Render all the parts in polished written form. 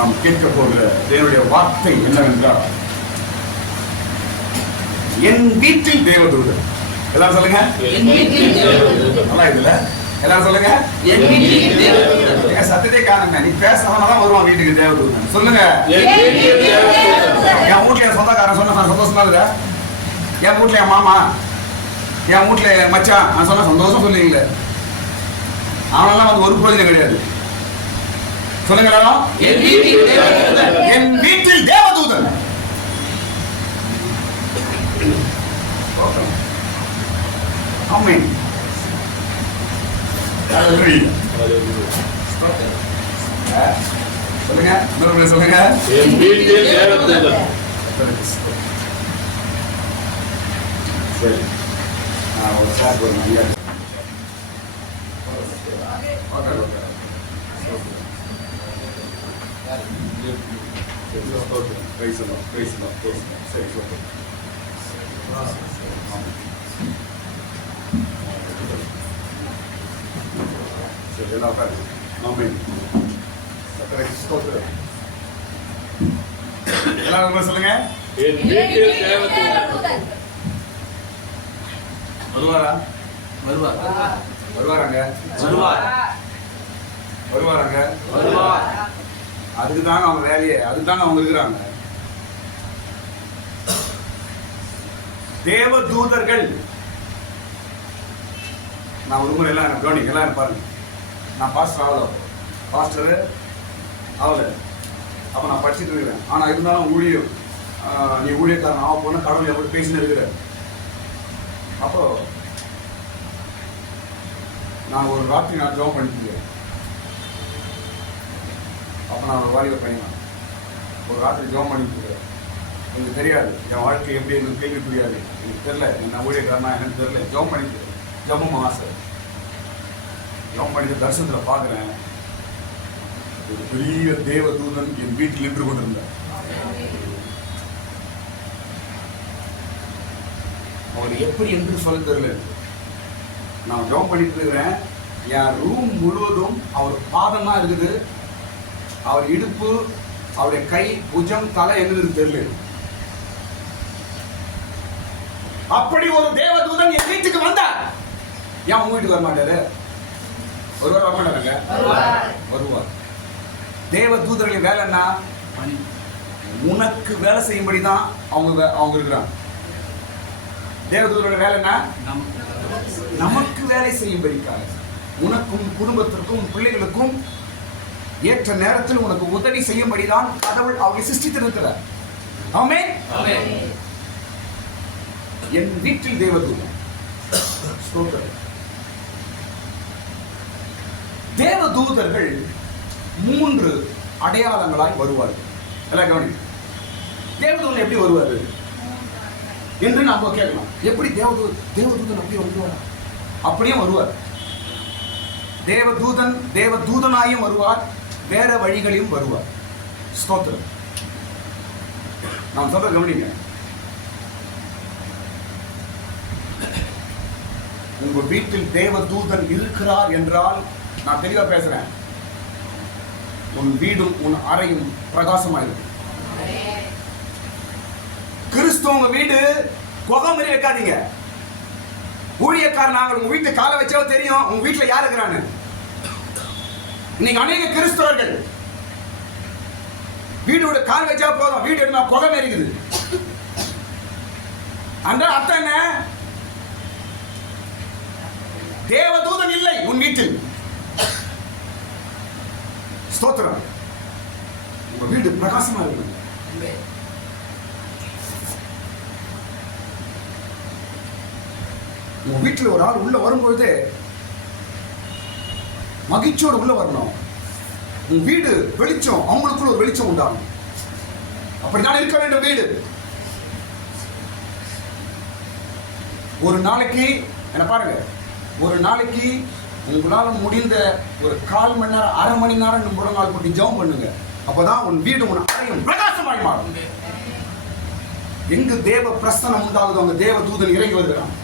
நாம் கேட்க போகிற தேவனுடைய வார்த்தை என்னவென்றால், என் வீட்டில் தேவதூதன். எல்லாரும் சொல்லுங்க, நல்லா இதுல எல்லாரும் சொல்லுங்க, சத்தியத்தை காணுங்க. நீ பேசுறவனாதான் வருவான் வீட்டுக்கு தேவதூதன். சொல்லுங்க, என் வீட்டுல என் சொந்தக்காரன் சொன்ன சந்தோஷமா இருக்குதா? என் வீட்டுல என் மாமா, என் வீட்டுல மச்சான் நான் சொன்ன சந்தோஷம் சொல்லுவீங்களே. அவனெல்லாம் வந்து ஒரு பிரயோஜனம் கிடையாது. சொல்லுங்க எல்லாரும், என் வீட்டில் தேவதூதன். ஆமென். சொல்லுங்க, சொல்லுங்க, என் வீட்டில் தேவதூதன். சரி, ஒரு சார் ஒரு ஐயா எல்லாரும் சொல்லுங்க, என் வீட்டில் தேவதூதன். வருவாரா? வருவாராங்க? வருவாராங்க? அதுக்கு தாங்க அவங்க வேலையே, அதுக்கு தாங்க அவங்க இருக்கிறாங்க. தேவ தூதர்கள். நான் ஒரு முறை எல்லாம் கவனிங்க, எல்லாம் பாருங்க. நான் பாஸ்டர் ஆகல, அப்ப நான் படிச்சுட்டு இருக்கிறேன். ஆனா இருந்தாலும் ஊழியம், நீ ஊழியக்காரன் ஆக போன கடவுள் எப்படி பேசின்னு இருக்கிற. அப்போ நான் ஒரு ராத்திரி நான் ஜெபம் பண்ணிட்டு, அப்போ நான் ஒரு வாலிப பையன், ஒரு ராத்திரி ஜெபம் பண்ணிட்டு, எனக்கு தெரியாது என் வாழ்க்கை எப்படி, எனக்கு கேள்வி புரியாது, எனக்கு தெரியல என்ன ஊழியக்காரனா எனக்கு தெரியல. ஜெபம் பண்ணிட்டு, ஜெபம் ஆசை, ஜெபம் பண்ணிட்டு தரிசனத்தில் பார்க்குறேன், ஒரு பெரிய தேவ தூதன் என் வீட்டில் நின்று கொண்டிருந்தார். அவர் எப்படி என்று சொல்ல தெரியல. நான் ஜெபம் பண்ணிட்டு இருக்கிறேன், என் ரூம் முழுவதும் அவர் பாதம் தான் இருக்குது. அவர் இடுப்பு, அவருடைய கை, புஜம், தலை என்னது தெரியல. அப்படி ஒரு தேவதூதன் என் வீட்டுக்கு வந்தார். ஏன் உங்க வீட்டுக்கு வர மாட்டாரு? ஒருவர் வர மாட்டாருங்க, வருவார். தேவதூதர்களின் வேலை என்ன? உனக்கு வேலை செய்யும்படிதான் அவங்க இருக்கிறாங்க. தேவதூதருடைய வேலை என்ன? நமக்கு வேலை செய்யும்படிக்காக, உனக்கும் குடும்பத்திற்கும் பிள்ளைகளுக்கும் ஏற்ற நேரத்தில் உனக்கு உதவி செய்யும்படிதான் கடவுள் அவரை சிருஷ்டித்திருக்கிறார். ஆமென். என் வீட்டில் தேவதூதன். தேவதூதர்கள் 3 அடையாளங்களாய் வருவார்கள். எல்லாம் கவனி. தேவதூதன் எப்படி வருவாரு என்று நாம கேட்கலாம். எப்படி தேவதூதன் அப்படியே வருவாரா? அப்படியே வருவார். தேவதூதனாயும் வருவார், வேற வழிகளையும் வருவார். ஸ்தோத்திரம். நான் சொல்ற கவனிங்க. உங்க வீட்டில் தேவதூதன் இருக்கிறார் என்றால், நான் தெளிவா பேசுறேன், உன் வீடும் உன் அறையும் பிரகாசமாயிருக்கும். கிறிஸ்துவ வீடு குகை மாதிரி வைக்காதீங்க. ஊழியக்காரன் நாங்கள் உங்க வீட்டு காலை வச்சா தெரியும் உங்க வீட்டுல யார் இருக்கிறான்னு. இன்னைக்கு அநேக கிறிஸ்தவர்கள் வீடோட கால் வச்சா போதும், வீடு என்ன குகை மாதிரி இருக்குது. அந்த அர்த்தம் என்ன? தேவதூதன் இல்லை உன் வீட்டில். ஸ்தோத்திரம். உங்க வீடு பிரகாசமா இருக்கு. உங்க வீட்டில் ஒரு ஆள் உள்ள வரும்பொழுது மகிழ்ச்சியோடு உள்ள வரணும். உங்க வீடு வெளிச்சம், அவங்களுக்குள்ள ஒரு வெளிச்சம் உண்டாகும். அப்படிதான் இருக்க வேண்டும் வீடு. ஒரு நாளைக்கு என்ன பாருங்க, ஒரு நாளைக்கு உங்களால் முடிந்த ஒரு 1/4 மணி நேரம், அரை மணி நேரம் முழங்கால் போட்டு ஜெபம் பண்ணுங்க. அப்பதான் உன் வீடு உன் அறையும் பிரகாசமாய் மாறும். எங்கு தேவ பிரசனம் உண்டாகுதோ அங்க தேவ தூதன் இறங்கி வருகிறான்.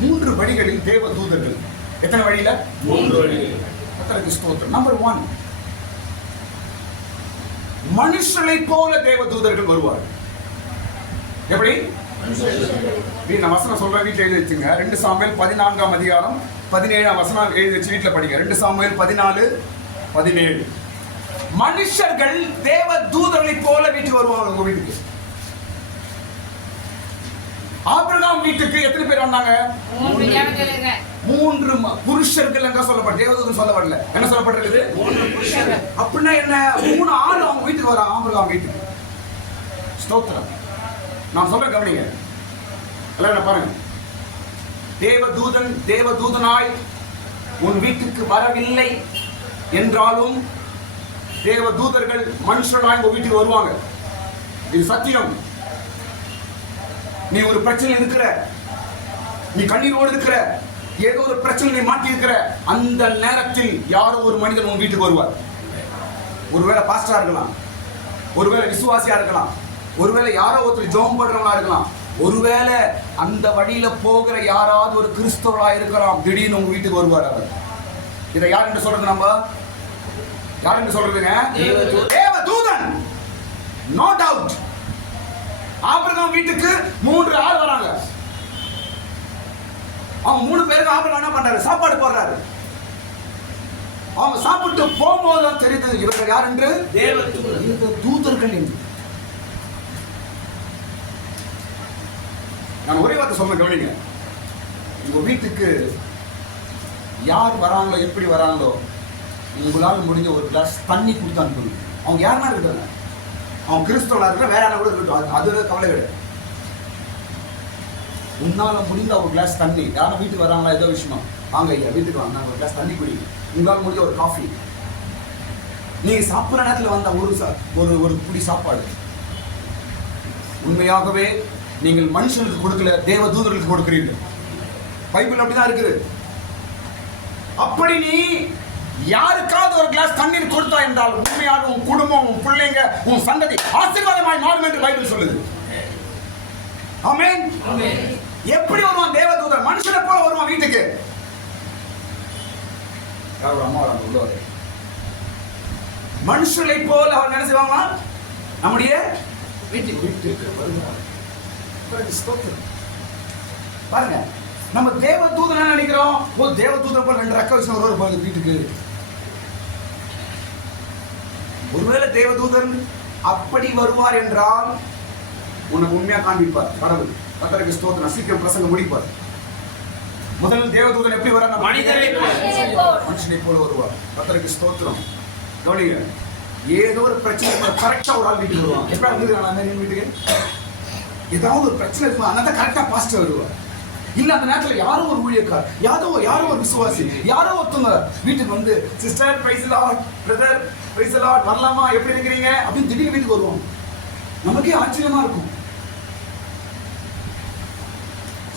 3 வழிகளில் தேவ தூதர்கள். எத்தனை வழியில? 3 வழிகள். கர்த்தருக்கு ஸ்தோத்திரம். நம்பர் 1, மனுஷனை போல தேவ தூதர்கள் வருவார்கள். எப்படி? நான் வசனம் சொல்றேன், வீட்டில் எழுதி வச்சுங்க. 2 சாமுவேல் 14ஆம் அதிகாரம் 17ஆம் வசனம் எழுதி வச்சு வீட்டில் படிங்க. 2 சாமுவேல் 14:17. மனுஷர்கள் தேவ தூதர்களை போல வீட்டுக்கு வருவாங்க. உங்க வீட்டுக்கு ஆபிரகாம் வீட்டுக்கு எத்தனை பேர் வந்தாங்க? 3 புருஷர்கள் என்று சொல்லப்பட்ட தேவதூதன் சொல்லப்படல. என்ன சொல்லப்பட்டிருக்குது? 3 புருஷர்கள். அப்படின்னா என்ன? 3 ஆள் அவங்க வீட்டுக்கு வராங்க. ஆபிரகாம் வீட்டுக்கு. ஸ்தோத்திரம். நான் சொல்ற கவனிங்க. எல்லாம் பாருங்க. தேவதூதனாய் உன் வீட்டுக்கு வரவில்லை என்றாலும் தேவதூதர்கள் மனுஷனாய் உங்க வீட்டுக்கு வருவாங்க. இது சத்தியம். நீ ஒரு பிரச்சனை இருக்கிற, நீ கண்ணீரோடு இருக்கிற, ஏதோ ஒரு பிரச்சனை நீ மாட்டி இருக்கிற, அந்த நேரத்தில் யாரோ ஒரு மனிதன் உன் வீட்டுக்கு வருவார். ஒருவேளை பாஸ்டரா இருக்கலாம், ஒருவேளை விசுவாசியா இருக்கலாம், ஒருவேளை யாரோ ஒருத்தர் ஜெபம் பண்றவங்களா இருக்கலாம், ஒருவேளை அந்த வழியில போகிற யாராவது ஒரு கிறிஸ்தவரா இருக்கலாம். திடீர்னு உங்க வீட்டுக்கு வருவார் அவர். இதை யார் என்று சொல்றது? நம்ம யார் என்று சொல்றதுங்க? தேவதூதன். No doubt. ஆபிரகாம் வீட்டுக்கு 3 ஆள் வராங்க. அவங்க 3 பேருக்கு ஆபிரகாம் என்ன பண்றாரு? சாப்பாடு போடுறாரு. அவங்க சாப்பிட்டு போகும்போது தெரியுது இவர்கள் யார் என்று? தூதர்கள் என்று. நான் ஒரே வார்த்தை சொல்ல கவனிங்க. உங்க வீட்டுக்கு யார் வராங்களோ, எப்படி வராங்களோ, உங்களால் முடிஞ்ச ஒரு கிளாஸ் தண்ணி கொடுத்து அனுப்புங்க. அவங்க யாருன்னா இருக்காங்க, அவன் கிறிஸ்தவனா இருக்கிற வேற யாரா கூட இருக்கட்டும், அது கவலை கிடையாது. உன்னால முடிந்த ஒரு கிளாஸ் தண்ணி. யாரும் வீட்டுக்கு வராங்களா, ஏதோ விஷயமா, வாங்க ஐயா வீட்டுக்கு வாங்க, ஒரு கிளாஸ் தண்ணி குடி. உங்களால் முடிஞ்ச ஒரு காஃபி. நீங்க சாப்பிட்ற நேரத்தில் வந்த ஒரு குடி சாப்பாடு. உண்மையாகவே நீங்கள் மனுஷனுக்கு கொடுக்கல, தேவ தூதர்களுக்கு கொடுக்கிறீர்கள். பைபிள் அப்படிதான் இருக்குது. அப்படி நீ யாருக்காவது ஒரு கிளாஸ் தண்ணீர் கொடுத்தா என்றால் உண்மையாக உன் குடும்பம், உன் பிள்ளைங்க, உன் சந்ததி ஆசீர்வாதமாய் மாறும் என்று பைபிள் சொல்லுது. ஆமென். எப்படி வருவான் தேவதூதன்? மனுஷனை போல வருவான் வீட்டுக்கு. அம்மா உள்ளவரே, மனுஷனை போல அவர் என்ன செய்வாங்க? நம்முடைய வீட்டுக்கு வருவார். பாருங்க, நம்ம தேவதூதன் நினைக்கிறோம், தேவதூதன் போல 2 ரெக்க வச்சு வருவார் வீட்டுக்கு. ஒருவேளை தேவதூதன் அப்படி வருவார் என்றால் உனக்கு உண்மையா காண்பிப்பார். கடவுள் கர்த்தருக்கு ஸ்தோத்திரம். சீக்கிரம் பிரசங்க முடிப்பார். முதல் தேவதூதன் எப்படி வர? மனுஷனை போல வருவார். கர்த்தருக்கு ஸ்தோத்திரம். கவனிங்க, ஏதோ ஒரு பிரச்சனை கரெக்டா ஒரு ஆள் வீட்டுக்கு வருவான். எப்படி வீட்டுக்கு ஏதாவது ஒரு பிரச்சனை இருக்கும், அந்த கரெக்டா பாஸ்டர் வருவார். இல்ல அந்த நேரத்தில் யாரோ ஒரு ஊழியக்கார், யாரோ ஒரு விசுவாசி, யாரோ ஒருத்தவங்க வீட்டுக்கு வந்து sister praise the Lord, brother praise the Lord, வரலாமா, எப்படி இருக்கிறீங்க அப்படின்னு திடீர்னு வீட்டுக்கு வருவாங்க. நமக்கே ஆச்சரியமா இருக்கும்.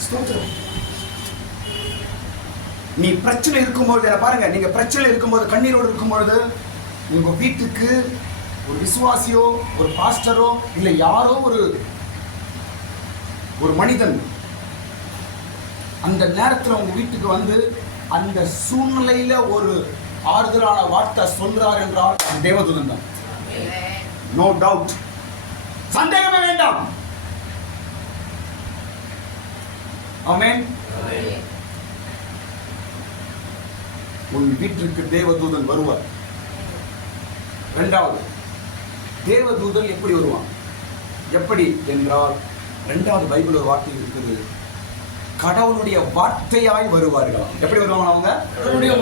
ஸ்தோத்திரம். நீ பிரச்சனை இருக்கும்போது பாருங்க, நீங்க பிரச்சனை இருக்கும்போது, கண்ணீரோடு இருக்கும்போது, உங்க வீட்டுக்கு ஒரு விசுவாசியோ, ஒரு பாஸ்டரோ, இல்ல யாரோ ஒரு மனிதன் அந்த நேரத்தில் உங்க வீட்டுக்கு வந்து அந்த சூழ்நிலையில ஒரு ஆறுதலான வார்த்தை சொல்றார் என்றால் தேவதூதன் தான். நோ டவுட், சந்தேகமே வேண்டாம். ஆமென். உன் வீட்டிற்கு தேவதூதன் வருவார். 2வது, தேவதூதன் எப்படி வருவான்? எப்படி என்றால் 2வது பைபிள் ஒரு வார்த்தை இருக்குது, கடவுளுடைய வார்த்தையாய் வருவார்கள். எப்படி வருவாங்க அவங்க? கடவுளுடைய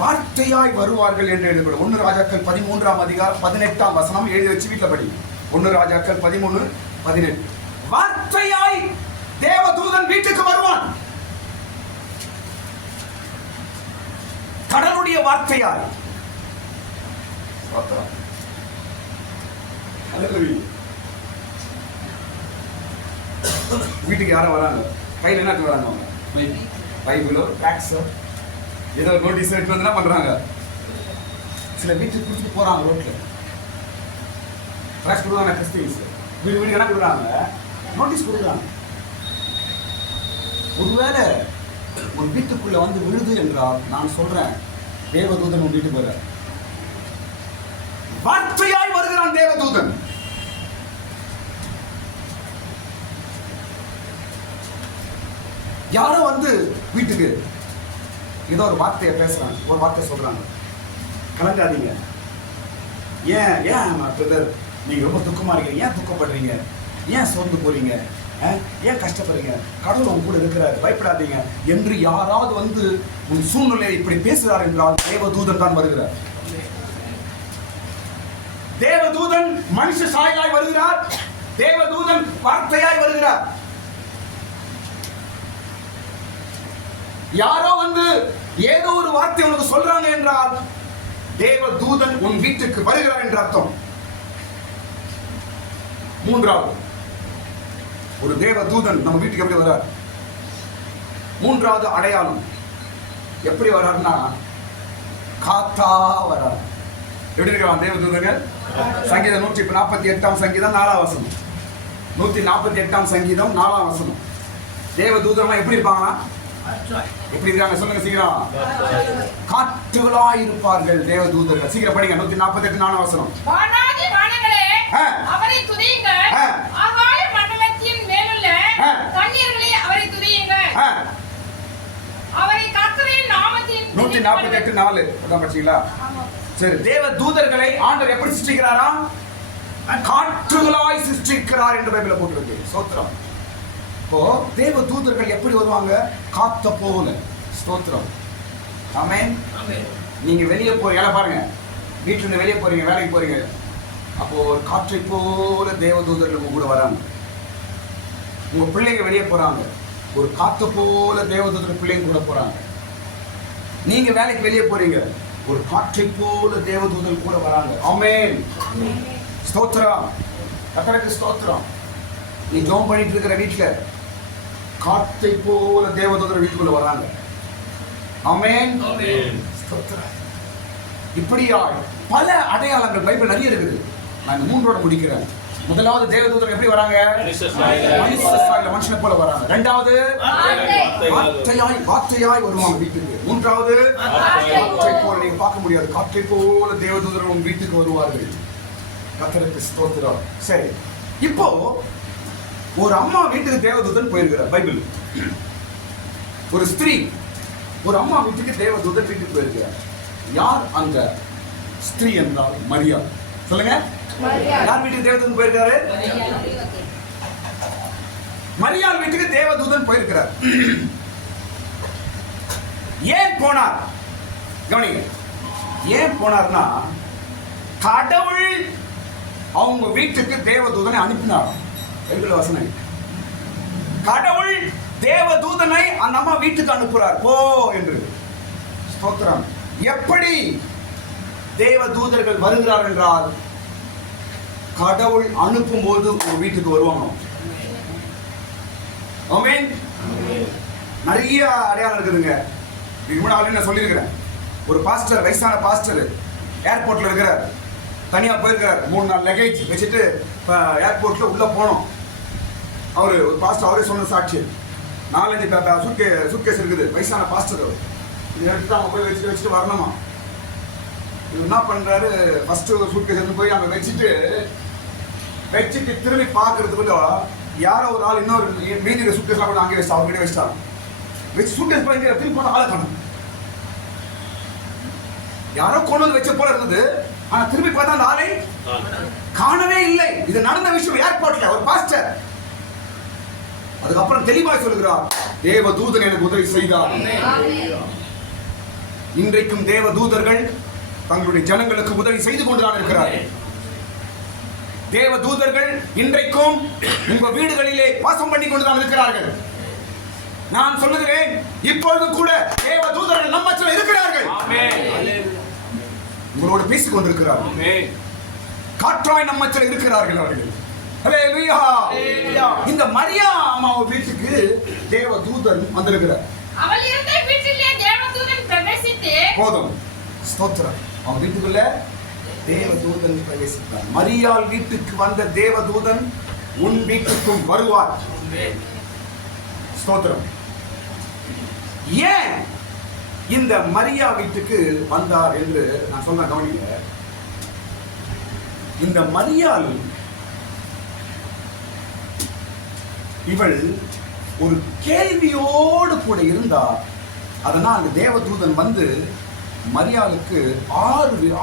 வார்த்தையாய் வருவார்கள் என்று எழுதப்படும். 1 ராஜாக்கள் 13ஆம் அதிகாரம் 18ஆம் வசனம் எழுதி வச்சு வீட்டுல படி. 1 ராஜாக்கள் 13:18. வார்த்தையாய் தேவதூதன் வீட்டுக்கு வருவான். கடவுளுடைய வார்த்தையாய். வீட்டுக்கு யாரும் வராங்க, கையில் என்ன வராங்க? அவங்க பைபிளோ டாக்ஸோ ஏதோ நோட்டீஸ் எடுத்து வந்து என்ன பண்றாங்க? சில வீட்டுக்கு கொடுத்துட்டு போறாங்க. ரோட்ல டாக்ஸ் கொடுக்குறாங்க. கிறிஸ்டியன்ஸ் வீடு என்ன கொடுக்குறாங்க? நோட்டீஸ் கொடுக்குறாங்க. ஒருவேளை ஒரு வீட்டுக்குள்ள வந்து விழுது என்றால் நான் சொல்றேன், தேவதூதன் உன் வீட்டுக்கு வர வார்த்தையாய் வருகிறான் தேவதூதன். யாரோ வந்து வீட்டுக்கு ஏதோ ஒரு வார்த்தையை பேசுறாங்க, ஒரு வார்த்தை சொல்றாங்க. கலங்காதீங்க. ஏன் பிரதர் நீங்க ரொம்ப துக்கமா இருக்கீங்க, ஏன் துக்கப்படுறீங்க, ஏன் சோர்ந்து போறீங்க, ஏன் கஷ்டப்படுறீங்க, கடவுள் உங்க கூட இருக்கிறார், பயப்படாதீங்க என்று யாராவது வந்து உன் சூழ்நிலையை இப்படி பேசுகிறார் என்றால் தேவதூதன் தான் வருகிறார். தேவதூதன் மனுஷ சாயலாய் வருகிறார். தேவதூதன் வார்த்தையாய் வருகிறார். யாரோ வந்து ஏதோ ஒரு வார்த்தை உனக்கு சொல்றாங்க என்றால் தேவதூதன் உன் வீட்டுக்கு வருகிறார் என்ற அர்த்தம். மூன்றாவது, ஒரு தேவதூதன் நம்ம வீட்டுக்கு எப்படி வர்றார்? மூன்றாவது அடையாளம் எப்படி வர்றாருன்னா காத்தா வர்றார். எப்படி இருக்கான் தேவதூதர்கள்? சங்கீதம் 148 சங்கீதம் 4 வசனம், 148 சங்கீதம் 4 வசனம். தேவதூதர்கள் எப்படி இருப்பாங்கன்னா எப்படி இருக்காங்க சொல்லுங்க சீக்கிரம். காற்றுகளாய் இருப்பார்கள் தேவதூதர்கள். சீக்கிரம் படிங்க. 148 4 வசனம். வானாதி வானங்களே அவரை துதியுங்கள், ஆகாய மண்டலத்தின் மேலுள்ள தண்ணீர்களே அவரை துதியுங்கள், அவரை கர்த்தரின் நாமத்தின் 148 4 அதான் படிச்சீங்களா? சரி, தேவதூதர்களை ஆண்டவர் எப்படி சிருஷ்டிக்கிறாரா? காற்றுகளாய் சிருஷ்டிக்கிறார் என்று பைபிள்ல போட்டிருக்கு. ஸ்தோத்திரம். இப்போ தேவதூதர்கள் எப்படி வருவாங்க? காத்த போல. ஸ்தோத்திரம். ஆமென். நீங்க வெளியே போறீங்க, பாருங்க, வீட்டுல இருந்து வெளியே போறீங்க, வேலைக்கு போறீங்க, அப்போ ஒரு காற்றை போல தேவதூதர்கள் உங்க கூட வராங்க. உங்க பிள்ளைங்க வெளியே போறாங்க, ஒரு காத்து போல தேவதூதர்கள் பிள்ளைங்க கூட போறாங்க. நீங்க வேலைக்கு வெளியே போறீங்க, ஒரு காற்றை போல தேவதூதர்கள் கூட வராங்க. ஆமென். ஸ்தோத்திரம். கர்த்தருக்கு ஸ்தோத்திரம். நீ ஜெபம் பண்ணிட்டு இருக்கிற வீட்டுல காற்றை போல தேவதூதர்கள் வீட்டுக்குள்ள வராங்க. ஆமென். ஸ்தோத்திரம். இப்படியா பல அடையாளங்கள் பைபிள் நிறைய இருக்குது. நான் 3ஓட முடிக்கிறேன். முதலாவது தேவதூதர்கள் எப்படி வராங்க? மனுஷனை போல வராங்க. இரண்டாவது வார்த்தையாய் வருவாங்க வீட்டுக்கு. மூன்றாவது காற்றை போல, நீங்க பார்க்க முடியாது, காற்றை போல தேவதூதர்கள் உங்க வீட்டுக்கு வருவார்கள். கர்த்தருக்கு ஸ்தோத்திரம். சரி, இப்போ ஒரு அம்மா வீட்டுக்கு தேவதூதன் போயிருக்கிறார். பைபிள் ஒரு ஸ்திரீ ஒரு அம்மா வீட்டுக்கு தேவதூதன் வீட்டுக்கு போயிருக்கிறார். யார் அந்த ஸ்திரீ என்றால் மரியாள். சொல்லுங்க, யார் வீட்டுக்கு தேவதூதன் போயிருக்காரு? மரியாள் வீட்டுக்கு தேவதூதன் போயிருக்கிறார். ஏன் போனார்? கவனிங்க, ஏன் போனார்னா கடவுள் அவங்க வீட்டுக்கு தேவதூதனை அனுப்பினார். பைபிள் வசனம், கடவுள் தேவதூதனை அந்த அம்மா வீட்டுக்கு அனுப்புறார், போ என்று. ஸ்தோத்திரம். எப்படி தேவதூதர்கள் வருகிறார் என்றால் கடவுள் அனுப்பும் போது உங்க வீட்டுக்கு வருவாங்க. ஆமென். நிறைய அடையாளம் இருக்குதுங்க. இதுக்கு முன்னாடி நான் சொல்லியிருக்கிறேன். ஒரு பாஸ்டர், வயசான பாஸ்டர் ஏர்போர்ட்ல இருக்கிறார், தனியா போயிருக்கிறார். 3 நாள் லக்கேஜ் வச்சுட்டு ஏர்போர்ட்ல உள்ள போனோம். அவரு ஒரு பாஸ்டர், அவரே சொன்ன சாட்சி. 4-5 சூட்கேஸ் இருக்குது. வயசான பாஸ்டர் அவர். இது எடுத்து அவங்க போய் வச்சுட்டு வரணுமா. இது என்ன பண்றாரு, ஃபர்ஸ்ட் ஒரு சூட்கேஸ் எடுத்து போய் அங்க வச்சுட்டு திரும்பி பார்க்கறதுக்குள்ள யாரோ ஒரு ஆள் இன்னொரு மீதி சூட்கேஸ்லாம் கூட அங்கே வச்சு அவங்க வச்சுட்டாங்க. வச்சு சூட்கேஸ் போய் திரும்பி போன ஆளை காணும். யாரோ கொண்டு வந்து வச்ச போல இருந்தது, ஆனா திரும்பி பார்த்தா அந்த ஆளை காணவே இல்லை. இது நடந்த விஷயம் ஏர்போர்ட்ல. ஒரு பாஸ்டர் அதுக்கப்புறம் தெளிவாய் சொல்லுகிறார், தேவதூதன் எனக்கு உதவி செய்தார். இன்றைக்கும் தேவதூதர்கள் தங்களுடைய ஜனங்களுக்கு உதவி செய்து கொண்டுதான் இருக்கிறார்கள். தேவதூதர்கள் இன்றைக்கும் உங்க வீடுகளிலே வாசம் பண்ணி கொண்டுதான் இருக்கிறார்கள். நான் சொல்லுகிறேன், இப்பொழுது கூட தேவதூதர்கள் நம்ம மத்தியில் இருக்கிறார்கள். உங்களோடு பேசிக் கொண்டிருக்கிறார்கள். காற்றாய் நம்ம மத்தியில் இருக்கிறார்கள் அவர்கள். ஹல்லேலூயா. இந்த மரியா அம்மா வீட்டுக்கு தேவதூதன் வந்திருக்கிறார். அவள் இருந்த வீட்டிலே தேவதூதன் பிரவேசித்து போதும். ஸ்தோத்திரம். அவங்க வீட்டுக்குள்ள தேவதூதன் பிரவேசித்தார். மரியாள் வீட்டுக்கு வந்த தேவதூதன் உன் வீட்டுக்கும் வருவார். ஸ்தோத்திரம். ஏன் இந்த மரியா வீட்டுக்கு வந்தார் என்று நான் சொன்ன கவனிங்க. இந்த மரியாள் இவள் ஒரு கேள்வியோடு கூட இருந்தார். அதனால் அந்த தேவதூதன் வந்து மரியாளுக்கு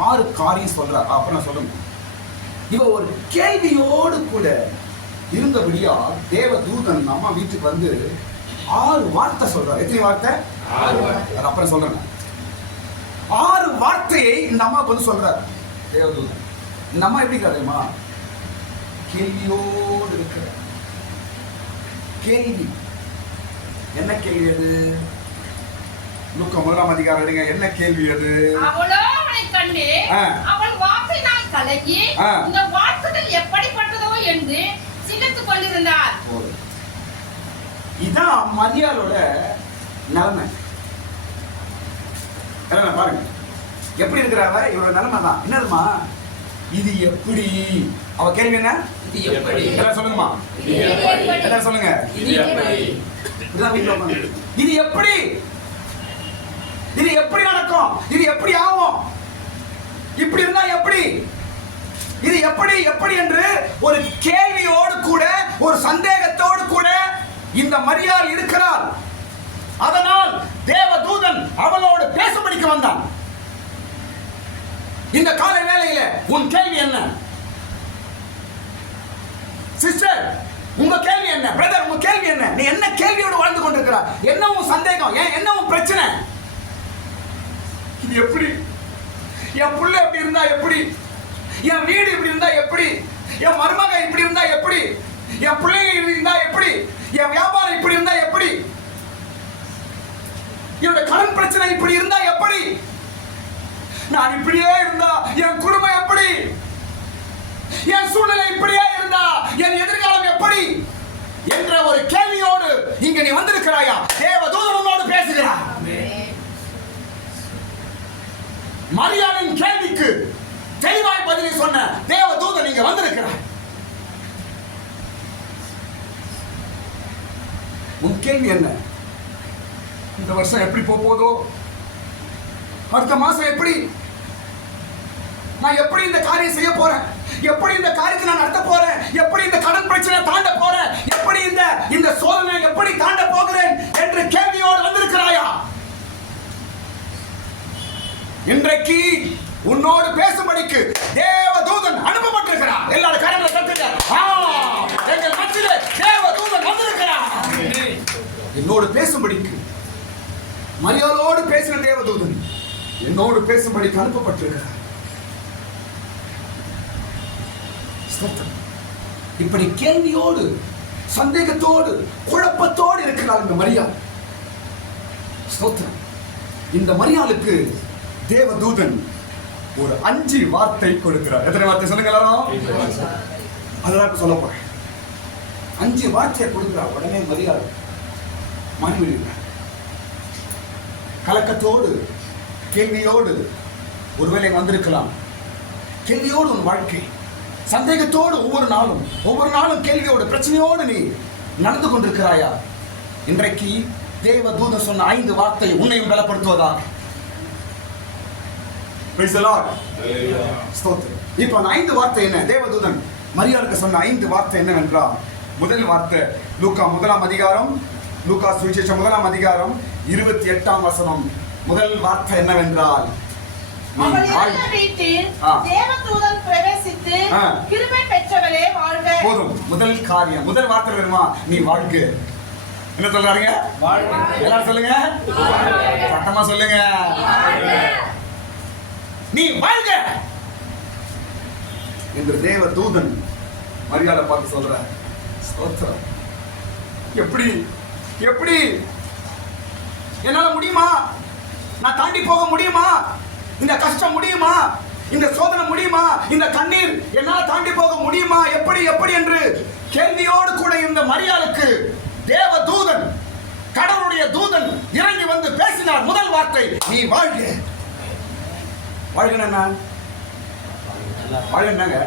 ஆறு காரியம் சொல்றார். அப்புறம் நான் சொல்றேன். இவ ஒரு கேள்வியோடு கூட இருந்தபடியா தேவதூதன் அம்மா வீட்டுக்கு வந்து 6 வார்த்தை சொல்றார். எத்தனை வார்த்தை? 6 வார்த்தை. அப்புறம் சொல்றேன். 6 வார்த்தையை இந்த அம்மாவுக்கு வந்து சொல்றார் தேவதூதன். இந்த அம்மா எப்படி தெரியுமா? கேள்வியோடு இருக்கிற கேள்வி. என்ன கேள்வி அது? லூக்கா 1ஆம் அதிகாரம் எடுங்க. என்ன கேள்வி அது? அவளோ அவனை கண்டு அவள் வார்த்தையினால் கலங்கி இந்த வார்த்தைகள் எப்படிப்பட்டதோ என்று சிந்தித்துக் கொண்டிருந்தார். இதான் மரியாளோட நிலைமை. பாருங்க எப்படி இருக்கிறாவ. இவரோட நிலைமை தான் என்னதுமா? இது எப்படி? அவ கேள்வி என்ன? இது எப்படி? எல்லாம் சொல்லுங்கம்மா. எல்லாம் சொல்லுங்க. இது எப்படி? இது எப்படி? இது எப்படி நடக்கும்? இது எப்படி ஆகும்? இப்படி இருந்தா எப்படி? இது எப்படி எப்படி என்று ஒரு கேள்வியோடு கூட ஒரு சந்தேகத்தோடு கூட இந்த மரியாள் இருக்கிறாள். அதனால் தேவதூதன் அவளோடு பேசும்படிக்கு வந்தான். இந்த காலை வேளையில உன் கேள்வி என்ன? சிஸ்டர், உங்க கேள்வி என்ன? பிரதர், உங்க கேள்வி என்ன? நீ என்ன கேள்வியோடு வாழ்ந்து கொண்டிருக்கிறாய்? என்ன உன் சந்தேகம்? என்ன உன் பிரச்சனை? இது எப்படி? என் புள்ள எப்படி இருந்தா எப்படி? என் வீடு இப்படி இருந்தா எப்படி? என் மருமக இப்படி இருந்தா எப்படி? என் பிள்ளைங்க இருந்தா எப்படி? என் வியாபாரம் இப்படி இருந்தா எப்படி? என்னோட கடன் பிரச்சனை இப்படி இருந்தா எப்படி? நான் இப்படியே இருந்தா என் குடும்பம் எப்படி? என் சூழ்நிலை இப்படியே இருந்தா என் எதிர்காலம் எப்படி என்ற ஒரு கேள்வியோடு இங்க நீ வந்திருக்கிறாயா? தேவதூதன் உன்னோடு பேசுகிறார். மரியாளின் கேள்விக்கு தெளிவாய் பதிலை சொன்ன தேவதூதன் நீங்க வந்திருக்கிறார். உன் கேள்வி என்ன? இந்த வருஷம் எப்படி போதோ? அடுத்த மாசம் எப்படி? நான் எப்படி இந்த காரியம் செய்ய போறேன்? எப்படி இந்த காரியத்தை நான் நடத்த போறேன்? எப்படி இந்த கடன் பிரச்சனை தாண்ட போறேன்? எப்படி இந்த சோதனை எப்படி தாண்ட போகிறேன் என்று கேள்வியோடு வந்திருக்கிறாயா? இன்றைக்கு உன்னோடு பேசும்படிக்கு தேவதூதன் அனுப்பப்பட்டிருக்கிறார். எல்லாரும் கரங்களை தட்டுங்க. எங்கள் மத்தியிலே தேவதூதன் வந்திருக்கிறார். என்னோடு பேசும்படிக்கு மரியாளோடு பேசின தேவதூதன் என்னோடு பேசும்படிக்கு அனுப்பப்பட்டிருக்கிறார். இப்படி கேள்வியோடு சந்தேகத்தோடு குழப்பத்தோடு இருக்கிறார் இந்த மரியாள். ஸ்தோத்திரம். இந்த மரியாளுக்கு தேவதூதன் ஒரு 5 வார்த்தை கொடுக்கிறார். எத்தனை வார்த்தை சொல்லுங்க எல்லாரும்? அதெல்லாம் சொல்ல போறேன். 5 வார்த்தையை கொடுக்கிறார். உடனே மரியாள் மாறிவிடுகிறார். கலக்கத்தோடு கேள்வியோடு ஒருவேளை வந்திருக்கலாம். கேள்வியோடு உன் வாழ்க்கை, சந்தேகத்தோடு ஒவ்வொரு நாளும் கேள்வியோடு பிரச்சனையோடு நீ நடந்து கொண்டிருக்கிறாயா? இன்றைக்கு தேவதூதன் சொன்ன 5 வார்த்தை உன்னையும் பலப்படுத்துவதாக. இப்ப 5 வார்த்தை என்ன? தேவதூதன் மரியாளுக்கு சொன்ன 5 வார்த்தை என்னவென்றால், முதல் வார்த்தை லூக்கா 1ஆம் அதிகாரம், லூக்கா சுவிசேஷம் 1ஆம் அதிகாரம் 28ஆம் வசனம். முதல் வார்த்தை என்னவென்றால், தேவதூதன் பிரவேசித்து கிருபை பெற்றவளே வாழ்க. போதும். முதல் காரியம், முதல் வார்த்தை வருமா? நீ வாழ்க. என்ன சொல்றாருங்க? எல்லாரும் சொல்லுங்க, சத்தமா சொல்லுங்க. நீ வாழ்க என்று தேவதூதன் மரியாதை பார்த்து சொல்ற. ஸ்தோத்திரம். எப்படி எப்படி என்னால முடியுமா? நான் தாண்டி போக முடியுமா? இந்த கஷ்டம் முடியுமா? இந்த சோதனை முடியுமா? இந்த கண்ணீர் என்னால தாண்டி போக முடியுமா? எப்படி எப்படி என்று கேள்வியோடு கூட இந்த மரியாளுக்கு தேவதூதன், கடவுளுடைய தூதன் இறங்கி வந்து பேசினார். முதல் வார்த்தை, நீ வாழ்க. வாழ்க என்ன? வாழ்க என்னங்க?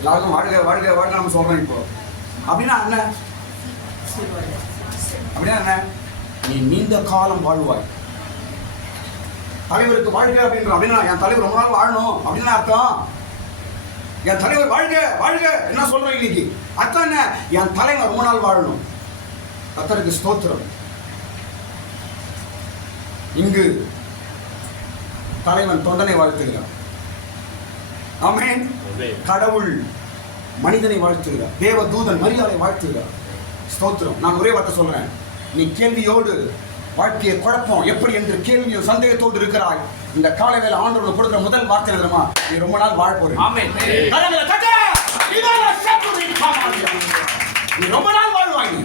எல்லாருக்கும் வாழ்க வாழ்க வாழ்க நம்ம சொல்றோம். இப்போ அப்படின்னா என்ன? அப்படின்னா என்ன? நீ நீண்ட காலம் வாழ்வாய். தலைவருக்கு வாழ்க அப்படின்னா என் தலைவர் ரொம்ப நாள் வாழணும் அப்படின்னு அர்த்தம். என் தலைவர் வாழ்க வாழ்க என்ன சொல்றேன் இன்னைக்கு அர்த்தம் என்ன? என் தலைவர் ரொம்ப நாள் வாழணும். கர்த்தருக்கு ஸ்தோத்திரம். இங்கு தலைவன் தொண்டனை வாழ்த்துகிறார். ஆமென். கடவுள் மனிதனை வாழ்த்துகிறார். தேவ தூதன் மரியாதை வாழ்த்துகிறார். ஸ்தோத்திரம். நான் ஒரே வார்த்தை சொல்றேன். நீ கேள்வியோடு வாழ்க்கையை குழப்பம் எப்படி என்று கேள்வியும் சந்தேகத்தோடு இருக்கிறாய். இந்த காலைவேளை ஆண்டவருக்கு கொடுக்கிற முதல் வார்த்தை என்னமா? நீ ரொம்ப நாள் வாழ போற. ஆமென். நீ ரொம்ப நாள் வாழ்வாய்.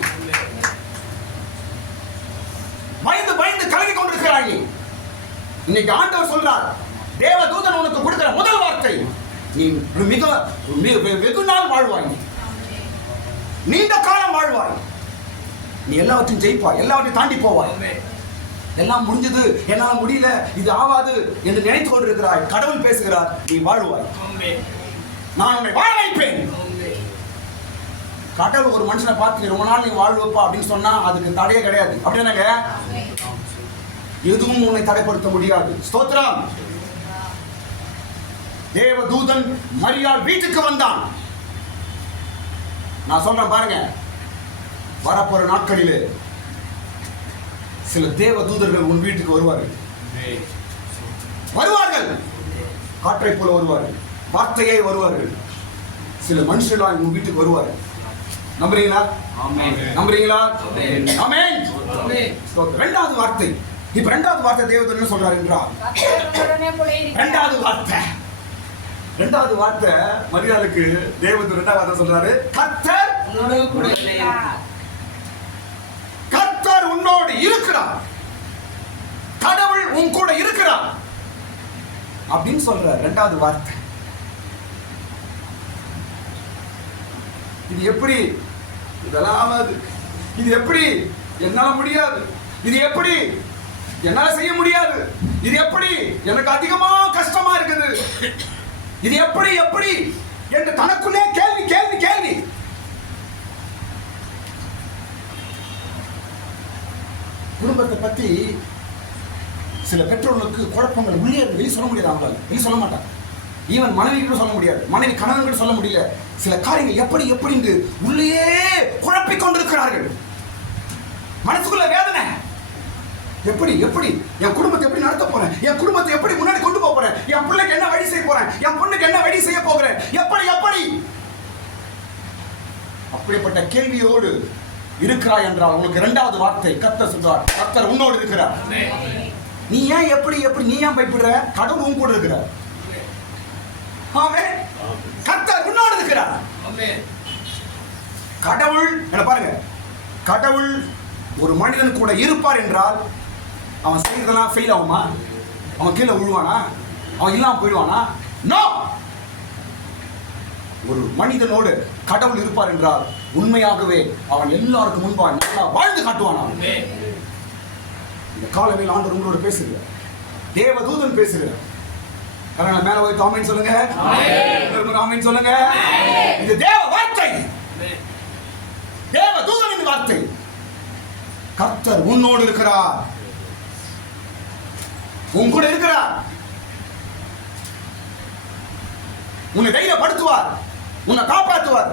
பயந்து பயந்து கலங்கி கொண்டிருக்கிறாய். இன்னைக்கு ஆண்டவர் சொல்றார், தேவ தூதன் உனக்கு கொடுக்கிற முதல் வார்த்தை, நீ வெகு நாள் வாழ்வாய். நீண்ட காலம் வாழ்வாய். நீ எல்லாவற்றையும் ஜெயிப்பாய். எல்லாவற்றையும் தாண்டி போவாய். எல்லாம் முடிஞ்சது, என்னால முடியல, இது ஆவாது என்று நினைத்து கொண்டிருக்கிறாய். கடவுள் பேசுகிறார், நீ வாழ்வாய். நான் உன்னை வாழ வைப்பேன். கடவுள் ஒரு மனுஷனை பார்த்து ரொம்ப நாள் நீ வாழ்வப்பா அப்படின்னு சொன்னா அதுக்கு தடையே கிடையாது. அப்படின்னாங்க எதுவும் உன்னை தடைப்படுத்த முடியாது. ஸ்தோத்திரம். தேவ தூதன் மரியாள் வீட்டுக்கு வந்தான். நான் சொல்றேன் பாருங்க, வரப்போற நாட்களிலே சில தேவ தூதர்கள் உன் வீட்டுக்கு வருவார்கள். காற்றை போல வருவார்கள். வார்த்தையே வருவார்கள். சில மனுஷர்களாய் உன் வீட்டுக்கு வருவார்கள். நம்புறீங்களா? நம்புறீங்களா? ஆமென். இரண்டாவது வார்த்தை. இப்ப இரண்டாவது வார்த்தை தேவதூதன் என்ன சொல்றாரு என்றால், இரண்டாவது வார்த்தை மரியாளுக்கு தேவதூதன் இரண்டாவது வார்த்தை சொல்றாரு, கர்த்தர் கர்த்தர் உன்னோடு இருக்கிறார். கடவுள் உன் கூட இருக்கிறார் அப்படின்னு சொல்ற இரண்டாவது வார்த்தை. இது எப்படி? இதெல்லாம் இது எப்படி? என்னால முடியாது. இது எப்படி? என்னால செய்ய முடியாது. இது எப்படி? எனக்கு அதிகமா கஷ்டமா இருக்குது. இது எப்படி எப்படி என்று தனக்குள்ளே கேள்வி கேள்வி கேள்வி. குடும்பத்தை பத்தி சில பெற்றோர்களுக்கு குழப்பங்கள் உள்ளே வெளியே சொல்ல முடியாது. அவங்களால வெளியே சொல்ல மாட்டாங்க. ஈவன் மனைவி கூட சொல்ல முடியாது. மனைவி கணவன் கூட சொல்ல முடியல. சில காரியங்கள் எப்படி எப்படி உள்ளே குழப்பிக் கொண்டிருக்கிறார்கள். மனசுக்குள்ள வேதனை. எப்படி எப்படி என் குடும்பத்தை எப்படி நடத்த போறேன்? என் குடும்பத்தை எப்படி முன்னாடி கொண்டு போக போறேன்? என் பிள்ளைக்கு என்ன வழி செய்ய போறேன்? என் பொண்ணுக்கு என்ன வழி செய்ய போகிறேன்? எப்படி எப்படி? அப்படிப்பட்ட கேள்வியோடு இருக்கிறாய் என்றால் உங்களுக்கு இரண்டாவது வார்த்தை கர்த்தர் சொல்றார், கர்த்தர் உன்னோடு இருக்கிறார். நீ ஏன் எப்படி எப்படி நீ ஏன் பயப்படுற? கடவுள் உன் கூட இருக்கிறார். ஆமென். கர்த்தர் உன்னோடு இருக்கிறார். ஆமென். கடவுள் என்ன பாருங்க, கடவுள் ஒரு மனிதன் கூட இருப்பார் என்றால் அவன் செய்யறதெல்லாம் ஃபெயில் ஆகுமா? அவன் கீழே விழுவானா? அவன் இல்லாம போயிடுவானா? நோ. ஒரு மனிதனோடு கடவுள் இருப்பார் என்றால் உண்மையாகவே அவன் எல்லாருக்கும் முன்பா நல்லா வாழ்ந்து காட்டுவானா? இந்த காலவில் ஆண்டவர் உங்களோட பேசுகிறார். தேவதூதன் பேசுகிறார். அதனால மேல போய் ஆமென் சொல்லுங்க. ஆமென் சொல்லுங்க. இது தேவ வார்த்தை. தேவதூதனின் வார்த்தை. கர்த்தர் உன்னோடு இருக்கிறார். உன் கூட இருக்கிறார். உன்னை தைரியப்படுத்துவார். உன்னை காப்பாற்றுவார்.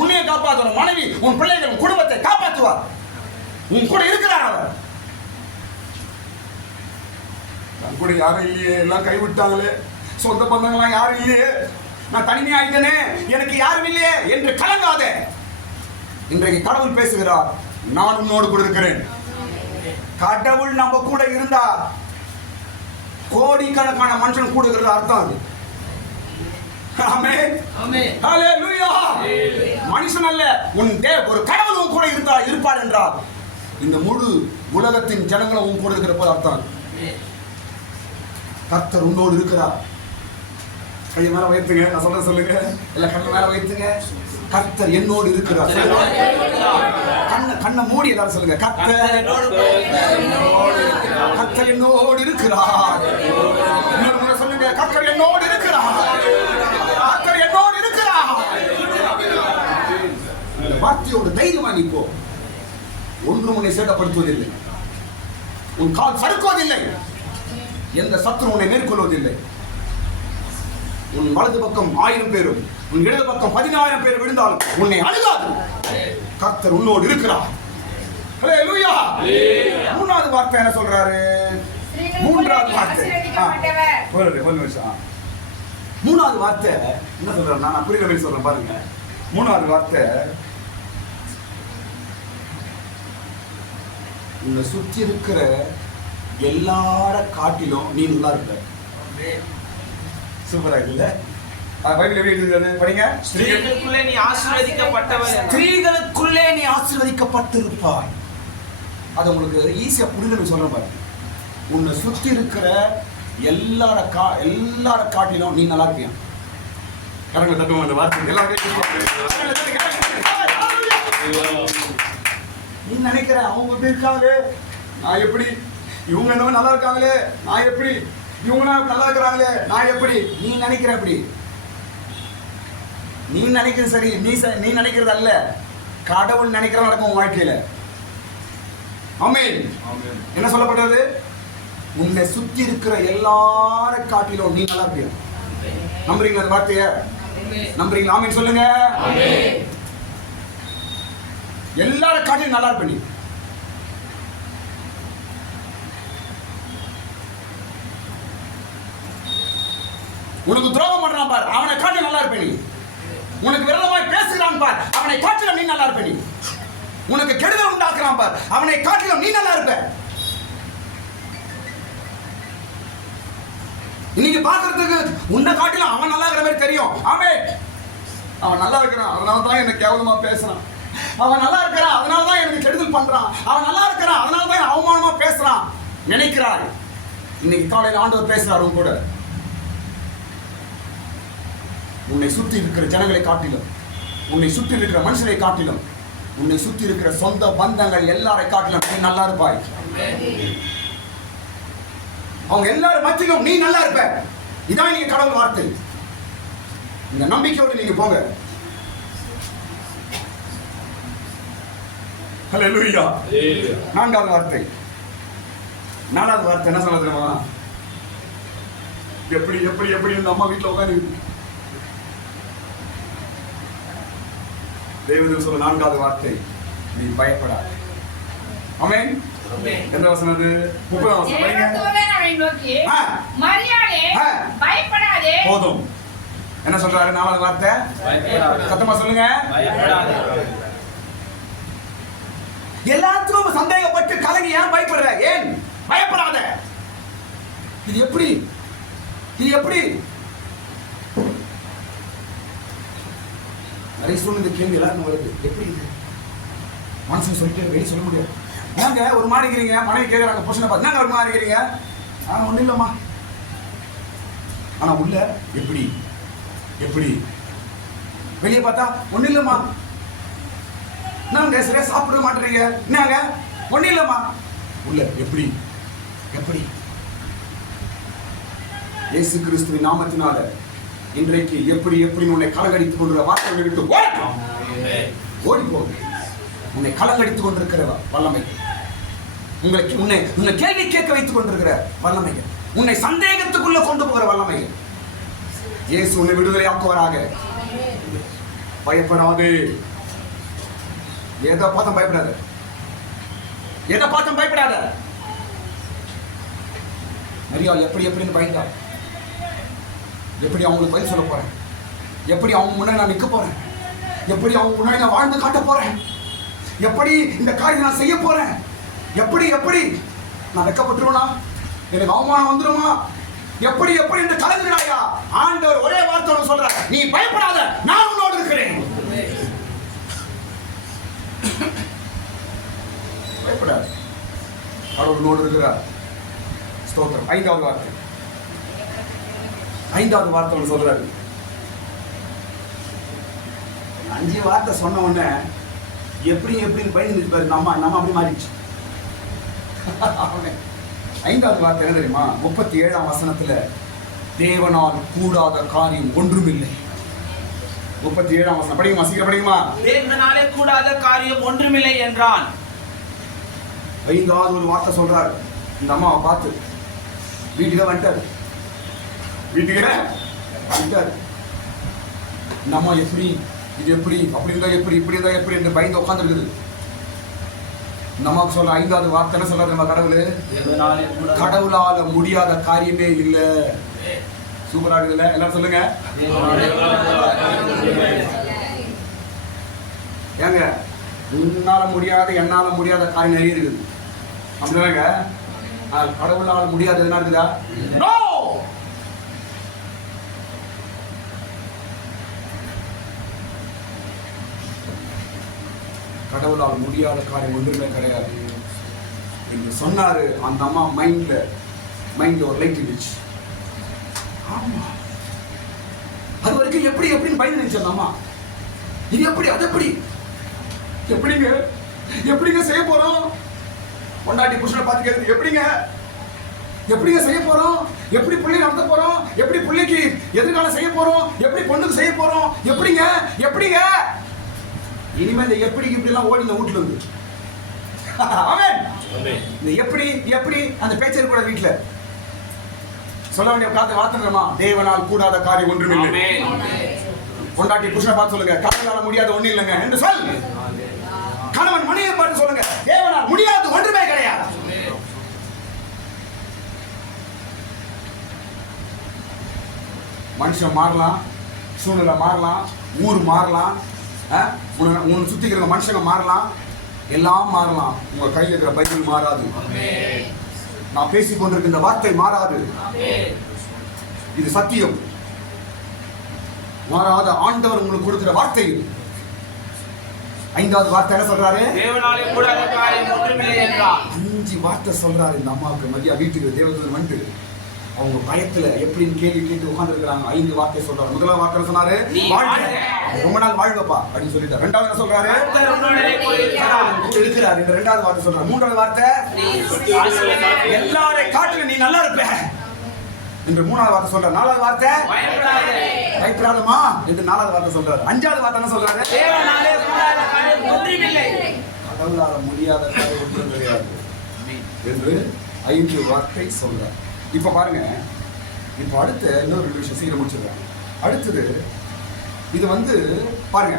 உன்னையை காப்பாற்றுவார். மனைவி, உன் பிள்ளைகள், உன் குடும்பத்தை காப்பாற்றுவார். உன் கூட இருக்கிறார் அவர். நான் கூட யாரும் இல்லையே, எல்லாம் கைவிட்டாங்களே, சொந்த பந்தங்கள்லாம் யாரும் இல்லையே, நான் தனிமையாயிட்டேனே, எனக்கு யாரும் இல்லையே என்று கலங்காதே. இன்றைக்கு கடவுள் பேசுகிறார், நான் உன்னோடு கூட இருக்கிறேன். கடவுள் நம்ம கூட இருந்தா கோடிக்கணக்கான மனுஷன் கூட இருக்கிற அர்த்தம் அது. ஆமென். ஆமென். ஹalleluya. மனுஷன் அல்ல, உன் ஒரு கடவுள் உன் கூட இருப்பார் என்றால் இந்த முழு உலகத்தின் ஜனங்களும் உன் கூட இருக்கிற போது அர்த்தம். கர்த்தர் உன்னோடு இருக்கிறார். கையை மேல வைத்துங்க. நான் சொல்ல சொல்லுங்க. இல்ல கண்ணை மேல வைத்துங்க. கர்த்தர் என்னோடு இருக்கிறார். கண்ணை மூடி எல்லாரும் சொல்லுங்க. கர்த்தர் என்னோடு இருக்கிறார். இன்னொரு முறை சொல்லுங்க. கர்த்தர் என்னோடு இருக்கிறார். கர்த்தர் என்னோடு இருக்கிறார். இந்த வார்த்தையோட தைரியமா நீ போ. ஒன்றும் உன்னை சேதப்படுத்துவதில்லை. உன் கால் சறுக்குவதில்லை. எந்த சத்துரு உன்னை மேற்கொள்வதில்லை. உன் வலது பக்கம் 1000 பேரும் உன் இடது பக்கம் 10000 பேர் விழுந்தாலும் உன்னை அணுகாது. கர்த்தர் உன்னோடு இருக்கிறார். ஹல்லேலூயா. மூணாவது வார்த்தை என்ன சொல்றாரு? மூன்றாவது வார்த்தை ஒரு நிமிஷம். மூணாவது வார்த்தை என்ன சொல்றேன்? நான் புரியுற மாதிரி சொல்றேன் பாருங்க. மூணாவது வார்த்தை, உன்னை சுற்றி இருக்கிற எல்லார காட்டிலும் நீ நல்லா இருக்க. சூப்பரா இருக்குல்ல? பைபிள் எப்படி எழுதுகிறது படிங்க. ஸ்திரீகளுக்குள்ளே நீ ஆசீர்வதிக்கப்பட்டவள். ஸ்திரீகளுக்குள்ளே நீ ஆசீர்வதிக்கப்பட்டிருப்பாய். அது உங்களுக்கு ஈஸியா புரியுது சொல்றேன் பாருங்க. உன்னை சுற்றி இருக்கிற எல்லார காட்டிலும் நீ நல்லா இருப்பியா? கரங்களை தட்டுவோம் அந்த வார்த்தை. நீ நினைக்கிற அவங்க எப்படி இருக்காங்களே, நான் எப்படி, இவங்க என்ன நல்லா இருக்காங்களே, நான் எப்படி, இவங்க நல்லா இருக்கிறாங்களே, நான் எப்படி, நீ நினைக்கிற அப்படி. நீ நினைக்கிறது சரி, நீ நினைக்கிறது அல்ல, கடவுள் நினைக்கிற நடக்கும் உன் வாழ்க்கையில. ஆமென். என்ன சொல்லப்பட்டது? உன்னை சுத்தி இருக்கிற எல்லார காட்டிலும் நீ நல்லா இருப்பியா? நம்புறீங்களா அந்த வார்த்தைய? நம்புறீங்களா? ஆமென் சொல்லுங்க. எல்லார காட்டிலும் நல்லா இருப்ப நீ. உனக்கு துரோகம் பண்றான் பார், அவனை காட்டி நல்லா இருப்ப நீ. உனக்கு விரோதமாய் பேசுகிறான் பார், அவனை காட்டிலும் நீ நல்லா இருப்ப நீ. உனக்கு கெடுதல் உண்டாக்குறான் பார், அவனை காட்டிலும் நீ நல்லா இருப்ப. இன்னைக்கு பாக்குறதுக்கு உன்னை காட்டிலும் அவன் நல்லா இருக்கிற மாதிரி தெரியும். ஆமென். அவன் நல்லா இருக்கிறான், அதனால தான் எனக்கு கேவலமா பேசுறான். அவன் நல்லா இருக்கிறான், அதனால தான் எனக்கு கெடுதல் பண்றான். அவன் நல்லா இருக்கிறான், அதனால தான் அவமானமா பேசுறான் நினைக்கிறாய். இன்னைக்கு காலையில் ஆண்டவர் பேசுறாரு கூட. உன்னை சுற்றி இருக்கிற ஜனங்களை காட்டிலும், உன்னை சுற்றி இருக்கிற மனுஷரை காட்டிலும், உன்னை சுற்றி இருக்கிற சொந்த பந்தங்கள் எல்லாரை காட்டிலும் நீ நல்லா இருப்பாய். அவங்க எல்லாரும் மத்தியிலும் நீ நல்லா இருப்ப. இதான் நீங்க கடவுள் வார்த்தை. இந்த நம்பிக்கையோடு நீங்க போங்க. ஹல்லேலூயா. நான்காவது வார்த்தை. நாலாவது வார்த்தை என்ன சொல்ல தெரியுமா? எப்படி எப்படி எப்படி இந்த அம்மா வீட்டுல உட்காந்து தேவதூதன் சொல்ல நான்காவது வார்த்தை, நீ பயப்படாத. ஆமென். எந்த வசனம் அது? 30 வசனம் படிங்க. மரியாளே பயப்படாதே. போதும். என்ன சொல்றாரு? நாலாவது வார்த்தை சத்தமா சொல்லுங்க. எல்லாத்துக்கும் சந்தேகப்பட்டு கலங்கி ஏன் பயப்படுற? ஏன் பயப்படாத? இது எப்படி? இது எப்படி? நிறைய சூழ்நிலை கேள்வி எல்லாரும் வருது. எப்படி இது மனசு சொல்லிட்டு வெளியே சொல்ல முடியாது. நாங்க ஒரு மாதிரி இருக்கிறீங்க, மனைவி கேட்கறாங்க புருஷனை பார்த்து, நாங்க ஒரு மாதிரி இருக்கிறீங்க, ஒன்றும் இல்லைம்மா. ஆனா உள்ள எப்படி எப்படி வெளியே பார்த்தா ஒன்றும் இல்லைம்மா. நாங்க சரியா சாப்பிட மாட்டேறீங்க, நாங்க ஒன்றும் இல்லைம்மா. உள்ள எப்படி எப்படி? இயேசு கிறிஸ்துவின் நாமத்தினால இன்றைக்கு எப்படி எப்படி உன்னை கலங்கடித்துக் கொண்டிருக்கிற வார்த்தைகளை விட்டு ஓடி போகும். உன்னை கலங்கடித்துக் கொண்டிருக்கிற வல்லமை, உன்னை கேள்வி கேட்க வைத்துக் கொண்டிருக்கிற வல்லமைகள், உன்னை சந்தேகத்துக்குள்ள கொண்டு போகிற வல்லமைகள், இயேசு உன்னை விடுதலை ஆக்குவாராக. பயப்படாது. எதை பார்த்தும் பயப்படாத. எதை பார்த்தும் பயப்படாத. மரியாள் எப்படி எப்படின்னு பயந்தார். எப்படி அவங்களுக்கு பதில் சொல்ல போறேன்? எப்படி அவங்க முன்னாடி நான் நிற்க போறேன்? எப்படி அவங்க முன்னாடி நான் வாழ்ந்து காட்ட போறேன்? எப்படி இந்த காரியத்தை நான் செய்ய போறேன்? எப்படி எப்படி நான் வெட்கப்பட்டுருவேனா? எனக்கு அவமானம் வந்துருமா? எப்படி எப்படி என்று கலங்குகிறாயா? ஆண்டவர் ஒரே வார்த்தை சொல்றார், நீ பயப்படாத, நான் உன்னோடு இருக்கிறேன். பயப்படாத, கடவுள் உன்னோடு இருக்கிறார். ஸ்தோத்திரம். ஐந்தாவது வார்த்தை சொல்றாரு. 5 வார்த்தை சொன்ன உடனே எப்படி எப்படின்னு பயந்து பாரு. நம்ம அப்படி மாறிடுச்சு. 5வது வார்த்தை என்ன தெரியுமா? 37ஆம் வசனத்துல, தேவனால் கூடாத காரியம் ஒன்றுமில்லை. 37ஆம் வசனம் படிக்குமா? சீக்கிரம் படிக்குமா? தேவனாலே கூடாத காரியம் ஒன்றுமில்லை என்றான். 5வது ஒரு வார்த்தை சொல்றாரு, இந்த அம்மாவை பார்த்து வீட்டுக்கே வந்துட்டாரு. இந்த அம்மா எப்படி, இது எப்படி, அப்படி இருந்தா எப்படி, இப்படி இருந்தா எப்படி என்று பயந்து உட்காந்துருக்குது. இந்த அம்மாவுக்கு சொல்ற 5வது வார்த்தை என்ன சொல்றாரு நம்ம கடவுள்? கடவுளால முடியாத காரியமே இல்ல. சூப்பரா இருக்குதுல்ல? எல்லாரும் சொல்லுங்க. ஏங்க, உன்னால முடியாத என்னால முடியாத காரியம் நிறைய இருக்குது. அப்படிதாங்க. கடவுளால முடியாதது என்ன இருக்குதா? நோ. கடவுளால் முடியாத காரியம் ஒன்றுமே கிடையாது என்று சொன்னாரு. அந்த அம்மா மைண்ட்ல ஒரு லைட் இருந்துச்சு. ஆமா, அது வரைக்கும் எப்படி எப்படின்னு பயந்து நினைச்சு அந்த அம்மா. இது எப்படி, அது எப்படி, எப்படிங்க செய்ய போறோம்? பொண்டாட்டி புருஷனை பார்த்து கேட்குது, எப்படிங்க செய்ய போறோம்? எப்படி பிள்ளை நடத்த போறோம்? எப்படி பிள்ளைக்கு எதிர்காலம் செய்ய போறோம்? எப்படி பொண்ணுக்கு செய்ய போறோம்? எப்படிங்க இனிமே இந்த எப்படி எல்லாம் ஓடி இந்த வீட்டுல இருந்து இந்த எப்படி அந்த பேச்சர் கூட வீட்டுல சொல்ல வேண்டிய வார்த்தைமா, தேவனால் கூடாத காரியம் ஒன்றும் இல்லை. பொண்டாட்டி புருஷனை பார்த்து சொல்லுங்க, கடவுளால முடியாத ஒண்ணு இல்லைங்க என்று சொல். கணவன் மனைவியை பார்த்து சொல்லுங்க, தேவனால் முடியாத ஒன்றுமே கிடையாது. மனுஷன் மாறலாம், சூழ்நிலை மாறலாம், ஊர் மாறலாம், உன்னை சுத்தி இருக்கிற மனுஷங்க மாறலாம், எல்லாம் மாறலாம். உங்க கையில் இருக்கிற பைபிள் மாறாது. நான் பேசிக் கொண்டிருக்கிற வார்த்தை மாறாது. இது சத்தியம். மாறாத ஆண்டவர் உங்களுக்கு கொடுக்கிற வார்த்தை. 5வது வார்த்தை என்ன சொல்றாரு? தேவனாலே கூடாத காரியம் ஒன்றுமில்லை என்றார். 5 வார்த்தை சொல்றாரு இந்த அம்மாவுக்கு. மதியா வீட்டுக்கு தேவதூதன் வந்து அவங்க பயத்துல எப்படின்னு கேள்வி கேட்டு உட்கார்ந்து இருக்கிறாங்க. 5 வார்த்தை சொல்றாரு. 1வது வார்த்தை சொன்னாரு, ரொம்ப நாள் வாழ்வப்பா அப்படின்னு சொல்லிட்டாரு. 2வது என்ன சொல்றாரு? இருக்கிறார். 2வது வார்த்தை சொல்றாரு. 3வது வார்த்தை, எல்லாரை காட்டிலும் நீ நல்லா இருப்ப என்று 3வது வார்த்தை சொல்றாரு. 4வது வார்த்தை, பயப்படாதமா என்று 4வது வார்த்தை சொல்றாரு. 5வது வார்த்தை என்ன சொல்றாரு? கடவுளால முடியாத காரியம் ஒன்றும் கிடையாது என்று 5 வார்த்தை சொல்றாரு. இப்ப பாருங்க, இப்ப அடுத்த இன்னொரு விஷயம் சீக்கிரம் முடிச்சிருக்காங்க. அடுத்தது இது வந்து பாருங்க,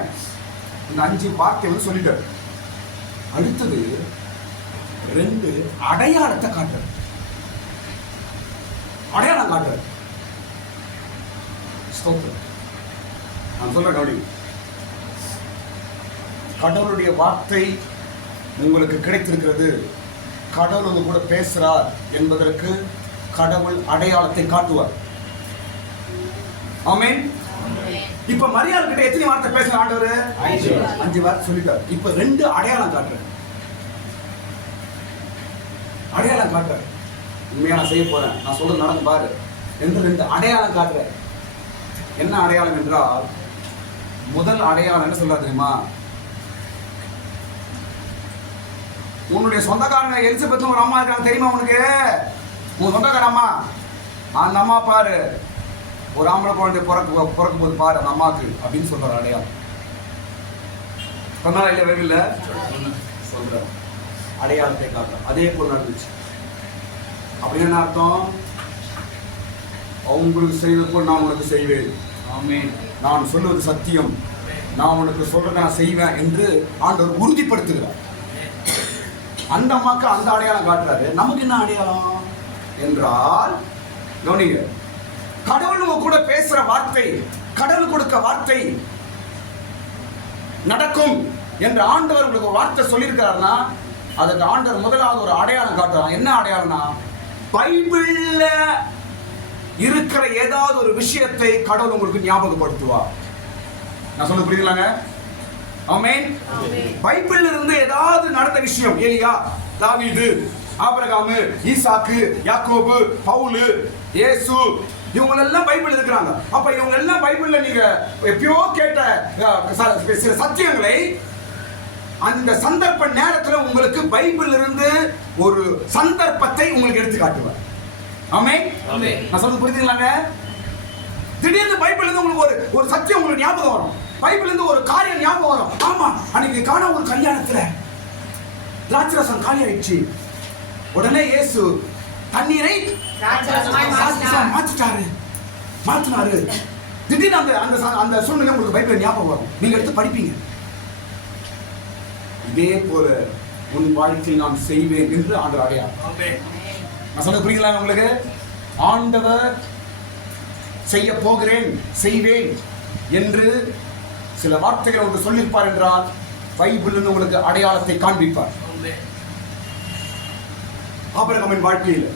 இந்த 5 வார்த்தை வந்து சொல்லிட்டாரு. அடுத்தது 2 அடையாளத்தை காட்டுறாரு. அடையாளம் காட்டுறாரு. ஸ்தோத்திரம். நான் சொல்றேன் கவனி. கடவுளுடைய வார்த்தை உங்களுக்கு கிடைத்திருக்கிறது. கடவுள் உங்க கூட பேசுறார் என்பதற்கு கடவுள் அடையாளத்தை காட்டுவார். ஆமென். இப்ப மரியாள் கிட்ட எத்தனை வார்த்தை பேசுற ஆண்டவர்? 5 வார்த்தை சொல்லிட்டார். இப்ப 2 அடையாளம் காட்டுறாரு. அடையாளம் காட்டுறாரு. உண்மையா நான் செய்ய போறேன், நான் சொல்றது நடந்து பாரு என்று 2 அடையாளம் காட்டுறாரு. என்ன அடையாளம் என்றால், முதல் அடையாளம் என்ன சொல்றாரு தெரியுமா? உன்னுடைய சொந்தக்காரங்க எலிசபெத் ஒரு அம்மா இருக்காங்க தெரியுமா உனக்கு? உன் சொந்தக்கார அம்மா, அந்த அம்மா பாரு, ஒரு ஆம்பளை குழந்தை பிறக்கும் போது பாரு அந்த அம்மாவுக்கு அப்படின்னு சொல்றாரு அடையாளம். சொன்னா இல்ல வேவில்ல சொல்ற அடையாளத்தை காட்டுற. அதே போல் நடந்துச்சு. அப்படின்னு என்ன அர்த்தம்? அவங்களுக்கு செய்வது போல் நான் உனக்கு செய்வேன். நான் சொல்வது சத்தியம், நான் உனக்கு சொல்றதை நான் செய்வேன் என்று ஆண்டவர் உறுதிப்படுத்துகிறார். அந்த அம்மாக்கு அந்த அடையாளம் காட்டுறாரு. நமக்கு என்ன அடையாளம் என்றால், கவனிங்க, கடவுள் கூட பேசுற வார்த்தை, கடவுள் கொடுக்க வார்த்தை நடக்கும் என்று ஆண்டவர் உங்களுக்கு ஒரு வார்த்தை சொல்லியிருக்காருன்னா, அதுக்கு ஆண்டவர் முதலாவது ஒரு அடையாளம் காட்டுறாங்க. என்ன அடையாளம்னா, பைபிள்ல இருக்கிற ஏதாவது ஒரு விஷயத்தை கடவுள் உங்களுக்கு ஞாபகப்படுத்துவார். நான் சொல்ல புரியுதுலாங்க? ஆமென். பைபிள்ல இருந்து ஏதாவது நடந்த விஷயம், எலியா, தாவீது, ஆபிரகாம், ஈசாக்கு, யாக்கோபு, பவுல், இயேசு, இவங்க எல்லாம் பைபிள் இருக்கிறாங்க. அப்ப இவங்க எல்லாம் பைபிள்ல நீங்க எப்பயோ கேட்ட சில சத்தியங்களை அந்த சந்தர்ப்ப நேரத்துல உங்களுக்கு பைபிள் இருந்து ஒரு சந்தர்ப்பத்தை உங்களுக்கு எடுத்து காட்டுவார். ஆமென். நான் சொல்றது புரியுதுங்களாங்க? திடீர்னு பைபிள்ல இருந்து உங்களுக்கு ஒரு சத்தியம் உங்களுக்கு ஞாபகம் வரும். பைபிள்ல இருந்து ஒரு காரியம் ஞாபகம் வரும். ஆமா, அன்னைக்கு காண ஒரு கல்யாணத்துல திராட்சரசம் காலி ஆயிடுச்சு. உடனே இயேசு தண்ணீரை ராட்சசமாய் மாற்றினார். மாற்றினாரு. திடீர்னு அந்த சூழ்நிலை உங்களுக்கு பைபிள் ஞாபகம் வரும். நீங்க எடுத்து படிப்பீங்க. இதே போல உன் வாழ்க்கையில் நான் செய்வேன் என்று ஆண்டவர் அடையாளம். நான் சொல்ல புரியுங்களா உங்களுக்கு? ஆண்டவர் செய்ய போகிறேன், செய்வேன் என்று சில வார்த்தைகளை உங்களுக்கு சொல்லியிருப்பார் என்றால் பைபிள் உங்களுக்கு அடையாளத்தை காண்பிப்பார். ஆபிரகாமின் வாழ்க்கையில்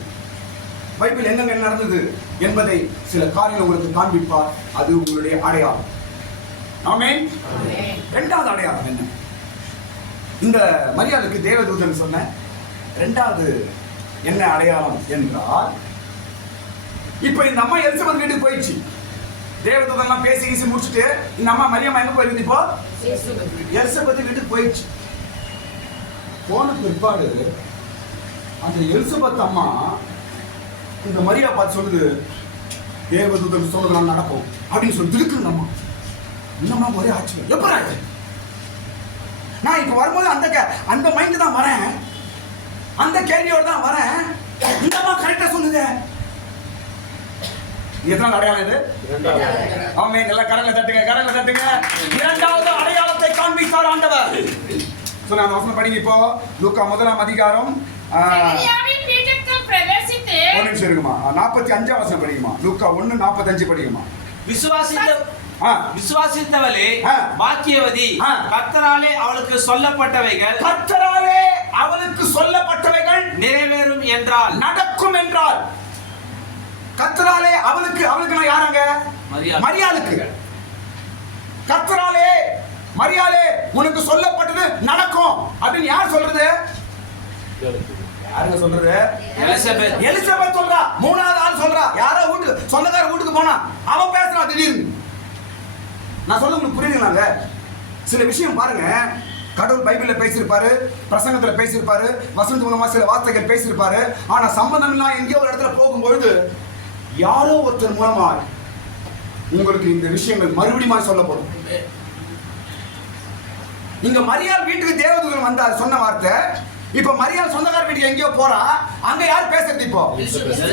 பைபிள் எங்கெங்க நடந்தது என்பதை சில காரியங்கள் உங்களுக்கு காண்பிப்பார். அது உங்களுடைய அடையாளம். ஆமென். இரண்டாவது அடையாளம் என்ன? இந்த மரியாளுக்கு தேவதூதன் சொன்ன இரண்டாவது என்ன அடையாளம் என்றால், இப்ப இந்த அம்மா எலிசபெத் வீட்டுக்கு போயிடுச்சு. தேவதூதன்லாம் பேசி முடிச்சுட்டு இந்த அம்மா மரியம்மா எங்க போயிருந்து? இப்போ எலிசபெத் வீட்டுக்கு போயிடுச்சு. போன பிற்பாடு அந்த எலிசபெத் அம்மா இந்த மரியா பார்த்து சொல்லுது, தேவதூதன் சொல்லுதான் நடக்கும் அப்படின்னு சொல்லி திடுக்குங்க அம்மா. இன்னமா ஒரே ஆச்சரியம், எப்படா நான் இப்ப வரும்போது அந்த மைண்ட் தான் வரேன், அந்த கேள்வியோட தான் வரேன், இந்த அம்மா கரெக்டா சொல்லுங்க. எதனால அடையாளம் இது? ஆமென். எல்லாம் கரங்களை தட்டுங்க. இரண்டாவது அடையாளத்தை காண்பித்தார் ஆண்டவர். சொன்ன அந்த வசனம் படிங்க. இப்போ லூக்கா 1ஆம் அதிகாரம் ஒரு நிமிஷம் இருக்குமா, 45ஆம் வசனம் படிக்குமா. லூக்கா 1:45 படிக்குமா. விசுவாசித்தவளே பாக்கியவதி, கர்த்தராலே அவளுக்கு சொல்லப்பட்டவைகள் நிறைவேறும் என்றால், நடக்கும் என்றால். கர்த்தராலே அவளுக்கு யாராங்க? மரியாளுக்கு. கர்த்தராலே மரியாளே உனக்கு சொல்லப்பட்டது நடக்கும் அப்படின்னு யார் சொல்றது? யாருங்க சொல்றது? எலிசபெத் சொல்றா. மூணாவது ஆள் சொல்றா. யாரோ வீட்டுக்கு சொந்தக்கார வீட்டுக்கு போனா அவன் பேசுறான் திடீர்னு. நான் சொல்ல உங்களுக்கு புரியுதுங்களாங்க? சில விஷயம் பாருங்க, கடவுள் பைபிள்ல பேசியிருப்பாரு, பிரசங்கத்துல பேசியிருப்பாரு, வசந்த மூலமா சில வார்த்தைகள் பேசியிருப்பாரு. ஆனா சம்பந்தம் எல்லாம் எங்கேயோ ஒரு இடத்துல போகும்பொழுது யாரோ ஒருத்தர் மூலமா உங்களுக்கு இந்த விஷயங்கள் மறுபடியும் சொல்லப்படும். இங்க மரியாள் வீட்டுக்கு தேவதூதன் வந்தார் சொன்ன வார்த்தை. இப்ப மரியாள் சொந்தக்கார வீட்டுக்கு எங்கேயோ போறா. அங்க யார் பேசுறது? இப்போ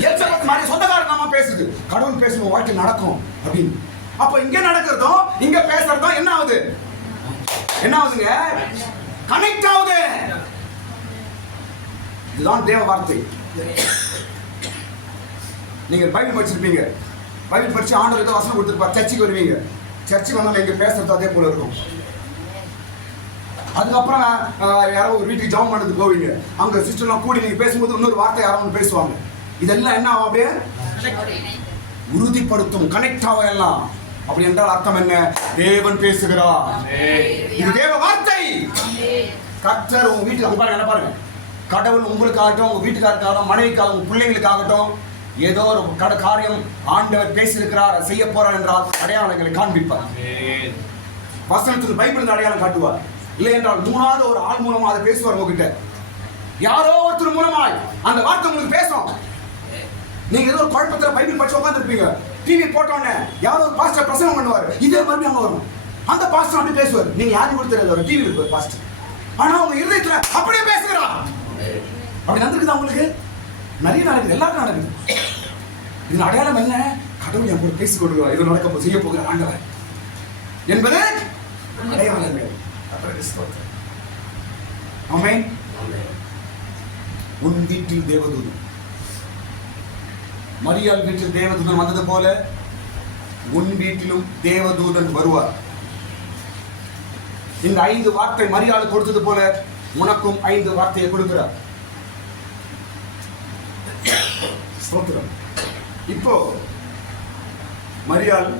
எலிசபெத் மாதிரி சொந்தக்காரன் நாம பேசுது. கடவுள் பேசும் வாழ்க்கை நடக்கும் அப்படின்னு. அப்ப இங்க நடக்கிறதும் இங்க பேசுறதும் என்ன ஆகுதுங்க? கனெக்ட் ஆகுது. இதுதான் தேவ வார்த்தை. நீங்க பைபிள் படிச்சிருப்பீங்க. பைபிள் படிச்சு ஆண்டவர் ஏதோ வசனம் கொடுத்துருப்பார். சர்ச்சுக்கு வருவீங்க. சர்ச்சுக்கு வந்தாலும் இங்க பேசுறது அதே போல இருக்கும். அதுக்கப்புறம் யாரோ ஒரு வீட்டுக்கு ஜெபம் பண்ணது போவீங்க. அங்க சிஸ்டர்லாம் கூடி நீங்க பேசும்போது இன்னொரு வார்த்தை யாரோ பேசுவாங்க. இதெல்லாம் என்ன ஆகும்? அப்படியே உறுதிப்படுத்தும், கனெக்ட் ஆகும் எல்லாம். அப்படி என்றால் அர்த்தம் என்ன? தேவன் பேசுகிறார். இது தேவ வார்த்தை. கர்த்தர் உங்க வீட்டுக்கு பாருங்க, என்ன பாருங்க, கடவுள் உங்களுக்காகட்டும், உங்க வீட்டுக்காரருக்காகட்டும், மனைவிக்காக, உங்க பிள்ளைங்களுக்காகட்டும் ஏதோ ஒரு காரியம் ஆண்டவர் பேசியிருக்கிறார், செய்ய போறார் என்றால் அடையாளங்களை காண்பிப்பார். வசனத்துக்கு பைபிள் அடையாளம் காட்டுவார். இல்லை என்றால் மூணாவது ஒரு ஆள் மூலமா அதை பேசுவார் உங்ககிட்ட. யாரோ ஒருத்தர் மூலமாய் அந்த வார்த்தை உங்களுக்கு பேசும். நீங்க ஏதோ ஒரு குழப்பத்துல பைபிள் படிச்சு உட்காந்துருப்பீங்க. டிவி போட்டோன்னே யாரோ ஒரு பாஸ்டர் பிரசங்கம் பண்ணுவார். இதே மறுபடியும் அங்க வரும். அந்த பாஸ்டர் அப்படி பேசுவார். நீங்க யாரும் கொடுத்துருக்க டிவி இருப்பார் பாஸ்டர். ஆனா உங்க இருதயத்துல அப்படியே பேசுகிறா. அப்படி நடந்துருக்குதா உங்களுக்கு? நிறைய நடக்குது, எல்லாருக்கும் நடக்குது. இதன் அடையாளம் என்ன? கடவுள் என் கூட பேசிக் கொள்கிறார், இது நடக்க செய்ய போகிற ஆண்டவர் என்பது அடையாளங்கள். ஆமென். உன் வீட்டில் தேவதூதன், மரியாள் வீட்டில் தேவதூதன் வந்தது போல உன் வீட்டிலும் தேவதூதன் வருவார். இந்த 5 வார்த்தை மரியாள் கொடுத்தது போல உனக்கும் 5 வார்த்தையை கொடுக்கிறார். ஸ்தோத்திரம். இப்போ மரியாள்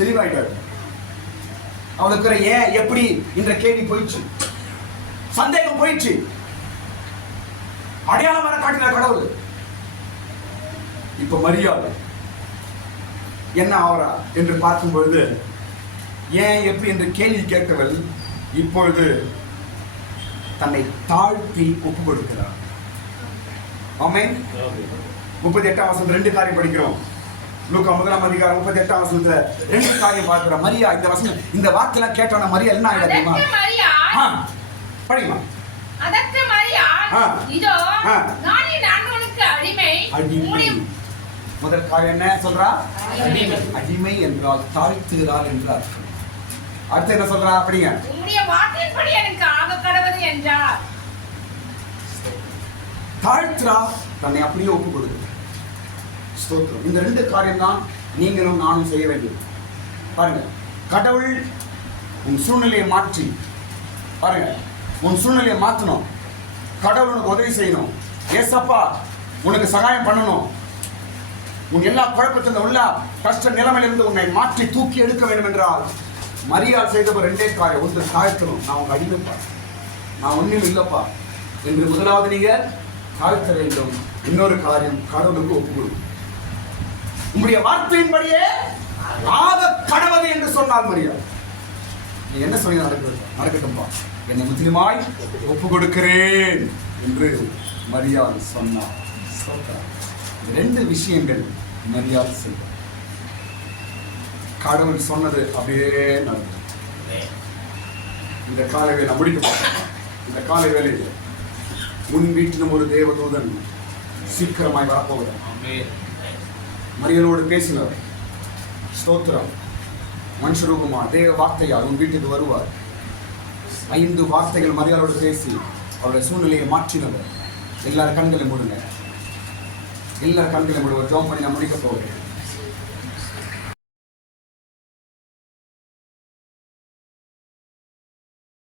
தெளிவாயிட்டாள். அவளுக்கு ஏன் எப்படி என்ற கேள்வி போயிடுச்சு, சந்தேகம் போயிடுச்சு. அடையாளம் வர காட்டினார் கடவுள். இப்ப மரியாள் என்ன ஆவரா என்று பார்க்கும் பொழுது ஏன் எப்படி என்று கேள்வி கேட்டவள் இப்பொழுது தன்னை தாழ்த்தி ஒப்பு கொடுக்கிறார். ஆமென். 38ஆம் வசனம் 2 காரியம் படிக்கிறோம். லூக்கா 1ஆம் அதிகாரம் 38ஆம் வசனத்துல 2 காரியம் பார்க்கிறோம். மரியா இந்த வசனம், இந்த வார்த்தையெல்லாம் கேட்டோன்னா மரியா என்ன ஆயிடுமா? படிமா. அதற்கு மரியா, இதோ நான் என் ஆண்டவனுக்கு அடிமை அடிமை. உம்முடைய முதல் காரியம் என்ன சொல்றா? அடிமை. அடிமை என்றால் தாழ்த்துகிறாள் என்றார். அடுத்து என்ன சொல்றா? அப்படிங்க, உம்முடைய வார்த்தையின்படி எனக்கு ஆக கடவுது என்றார். தாழ்த்துறா, தன்னை அப்படியே ஒப்பு கொடுக்குது. ஸ்தோத்திரம். இந்த ரெண்டு காரியம் தான் நீங்களும் நானும் செய்ய வேண்டியது. பாருங்க, கடவுள் உன் சூழ்நிலையை மாற்றி பாருங்க, உன் சூழ்நிலையை மாற்றணும். கடவுள் உனக்கு உதவி செய்யணும். ஏசப்பா உனக்கு சகாயம் பண்ணணும். உன் எல்லா குழப்பத்திலிருந்து உள்ள கஷ்ட நிலைமையிலிருந்து உன்னை மாற்றி தூக்கி எடுக்க வேண்டும் என்றால் மரியாள் செய்தவர் ரெண்டே காரியம். ஒன்று தாழ்த்தணும், நான் உங்க அடிமைப்பா, நான் ஒன்றும் இல்லைப்பா என்று முதலாவது நீங்க தாழ்த்த வேண்டும். இன்னொரு காரியம், கடவுளுக்கு ஒப்புக்கொடு. உங்களுடைய வார்த்தையின்படியே ஆக கடவுது என்று சொன்னால் மரியாள், நீ என்ன சொல்லி நடக்கட்டும்பா, என்னை முற்றிலுமாய் ஒப்பு கொடுக்கிறேன் என்று மரியாள் சொன்னார். ரெண்டு விஷயங்கள் மரியாள் செய்தார். கடவுள் சொன்னது அப்படியே நடந்தது. இந்த காலை வேலை முடிக்க, இந்த காலை வேலையில் முன் வீட்டிலும் ஒரு தேவதூதன் சீக்கிரமாய் வரப்போகிறார். மரியாளோடு பேசினார். ஸ்தோத்திரம். மனுஷரூபமா தேவ வார்த்தையால் உன் வீட்டுக்கு வருவார். 5 வார்த்தைகள் மரியாளோடு பேசி அவருடைய சூழ்நிலையை மாற்றினவர். எல்லாரும் கண்களை மூடுங்க, எல்லாரும் கண்களை மூடுவோம். ஜெபம் பண்ணி நான் முடிக்க போகிறேன்.